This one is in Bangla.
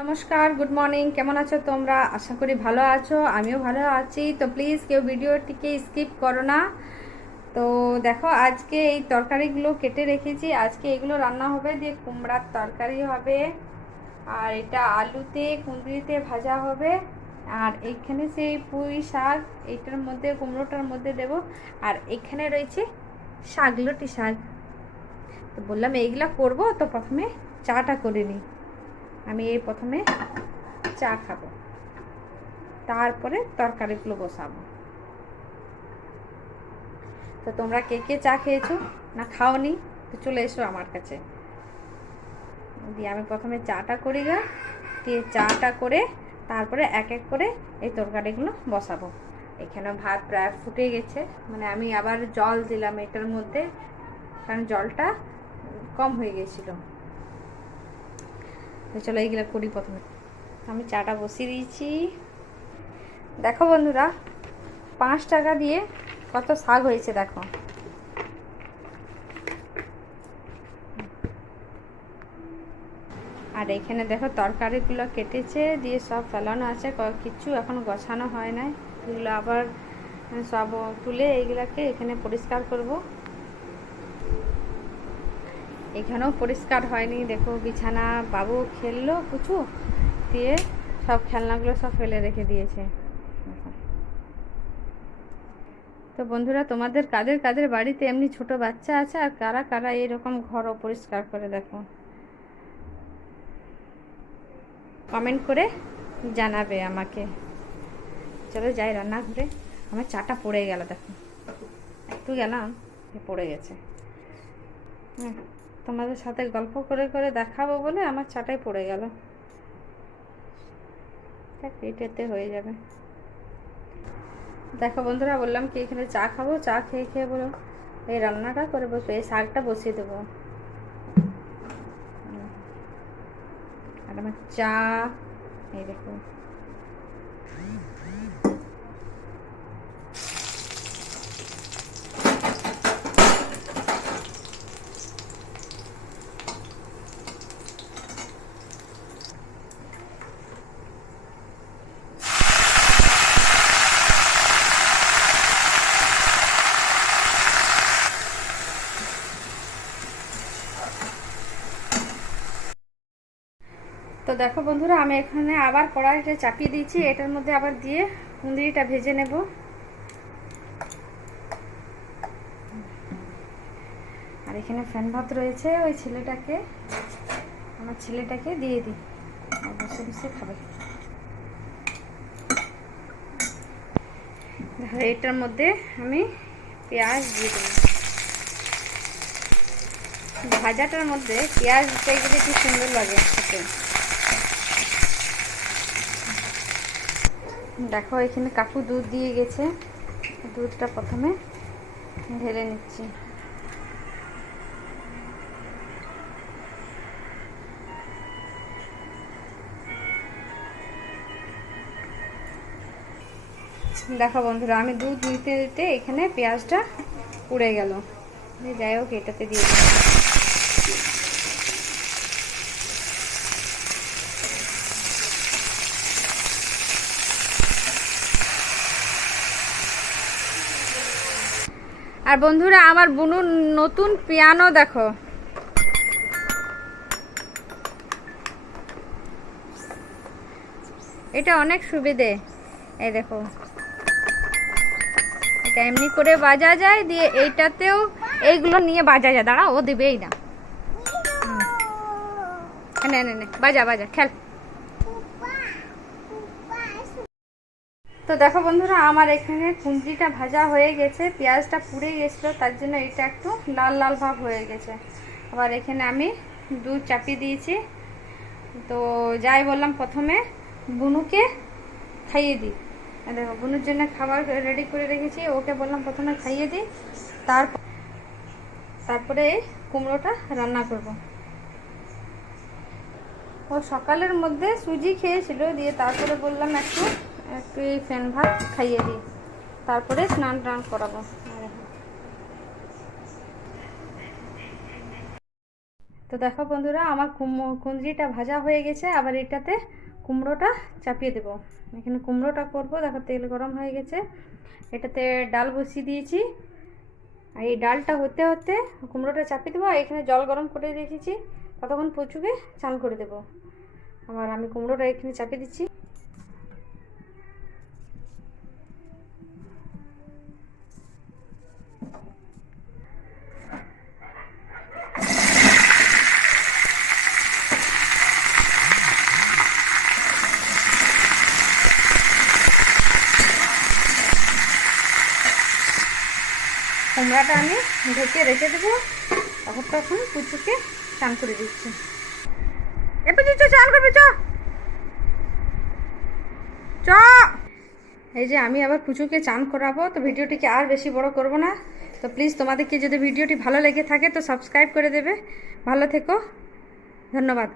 নমস্কার, গুড মর্নিং। কেমন আছো তোমরা? আশা করি ভালো আছো, আমিও ভালো আছি। তো প্লিজ কেউ ভিডিওটিকে স্কিপ করো না। তো দেখো, আজকে এই তরকারিগুলো কেটে রেখেছি। আজকে এগুলো রান্না হবে, দিয়ে কুমড়ার তরকারি হবে, আর এটা আলুতে কুঁদরিতে ভাজা হবে, আর এইখানে সেই পুঁই শাক এইটার মধ্যে কুমড়োটার মধ্যে দেব, আর এখানে রয়েছে শাক, লটি শাক। তো বললাম এইগুলা করবো, তো প্রথমে চাটা করে নিই। আমি এই প্রথমে চা খাবো, তারপরে তরকারিগুলো বসাবো। তো তোমরা কে কে চা খেয়েছো না খাওনি, তো চলে এসো আমার কাছে। দিয়ে আমি প্রথমে চাটা করি গা, দিয়ে চাটা করে তারপরে এক এক করে এই তরকারিগুলো বসাবো। এখানে ভাত প্রায় ফুটে গেছে, মানে আমি আবার জল দিলাম এটার মধ্যে, কারণ জলটা কম হয়ে গেছিল। তো চলো এইগুলো করি প্রথমে। আমি চাটা বসিয়ে দিয়েছি। দেখো বন্ধুরা, 5 টাকা দিয়ে কত শাক হয়েছে দেখো। আর এখানে দেখো তরকারিগুলো কেটেছে, দিয়ে সব ফেলানো আছে, কিছু এখনো গোছানো হয় নাই। এগুলো আবার সব তুলে এইগুলাকে এখানে পরিষ্কার করব। এখানেও পরিষ্কার হয়নি, দেখো বিছানা বাবু খেললো কিছু, দিয়ে সব খেলনাগুলো সব ফেলে রেখে দিয়েছে। তো বন্ধুরা, তোমাদের কাদের কাদের বাড়িতে এমনি ছোট বাচ্চা আছে, আর কারা কারা এরকম ঘর অপরিষ্কার করে দেখো, কমেন্ট করে জানাবে আমাকে। চলো যাই রান্নাঘরে। আমার চাটা পড়ে গেল দেখো, একটু গেলাম পড়ে গেছে। হ্যাঁ, তোমাদের সাথে গল্প করে করে দেখাবো বলে আমার চাটাই পড়ে গেল। এটাতে হয়ে যাবে। দেখো বন্ধুরা, বললাম কি এখানে চা খাবো, চা খেয়ে খেয়ে বলো এই রান্নাটা করে বসবো, এই শাকটা বসিয়ে দেবো। আর আমার চা এই দেখো। তো দেখো বন্ধুরা, আমি এখানে আবার কড়াইটা চাপিয়ে দিয়েছি, এটার মধ্যে আবার দিয়ে কুঁদরিটা ভেজে নেব। আর এখানে ফ্যান ভাত রয়েছে, ওই ছেলেটাকে, আমার ছেলেটাকে দিয়ে দিই, আর বসে বসে খাবে। দেখো এটার মধ্যে আমি পেঁয়াজ দিয়ে দেবো। ভাজাটার মধ্যে পেঁয়াজ দিতে গেলে কি সুন্দর লাগে খেতে। দেখো এখানে কাকু দুধ দিয়ে গেছে, দুধটা প্রথমে ঢেলে নিচ্ছি। দেখো বন্ধুরা, আমি দুধ দিতে দিতে এখানে পেঁয়াজটা পুড়ে গেল। যাই হোক, এটাতে দিয়ে দিই। আর বন্ধুরা, আমার বুনুর নতুন পিয়ানো দেখো। এটা অনেক সুবিধে, এই দেখো, এটা এমনি করে বাজা যায়, দিয়ে এইটাতেও এইগুলো নিয়ে বাজা যায়। দাঁড়া, ও দিবেই না। নে নে নে, বাজা বাজা, খেল। তো দেখো বন্ধুরা, আমার এখানে কুঁদরিটা ভাজা হয়ে গেছে, পেঁয়াজটা পুড়ে গেছিলো, তার জন্য এটা একটু লাল লাল ভাব হয়ে গেছে। আবার এখানে আমি দুধ চাপিয়ে দিয়েছি। তো যাই বললাম, প্রথমে বুনুকে খাইয়ে দিই। দেখো বুনুর জন্য খাবার রেডি করে রেখেছি, ওকে বললাম প্রথমে খাইয়ে দিই, তারপরে এই কুমড়োটা রান্না করব। ও সকালের মধ্যে সুজি খেয়েছিল, দিয়ে তারপরে বললাম একটু একটু এই ফ্যান ভাত খাইয়ে দিই, তারপরে স্নান টান করাবো। তো দেখো বন্ধুরা, আমার কুঁদরিটা ভাজা হয়ে গেছে। আবার এটাতে কুমড়োটা চাপিয়ে দেবো। এখানে কুমড়োটা করব। দেখো তেল গরম হয়ে গেছে, এটাতে ডাল বসিয়ে দিয়েছি। আর এই ডালটা হতে হতে কুমড়োটা চাপিয়ে দেবো। এখানে জল গরম করে রেখেছি, ততক্ষণ পুচুকে চান করে দেবো। আবার আমি কুমড়োটা এখানে চাপিয়ে দিচ্ছি। কুমড়াটা আমি ঢেকে রেখে দেবো। তখন পুচুকে চান করে দিচ্ছি। এ পুচু চান করবে, চ। এই যে আমি আবার পুচুকে চান করাবো। তো ভিডিওটিকে আর বেশি বড় করব না। তো প্লিজ তোমাদেরকে যদি ভিডিওটি ভালো লেগে থাকে তো সাবস্ক্রাইব করে দেবে। ভালো থেকো, ধন্যবাদ।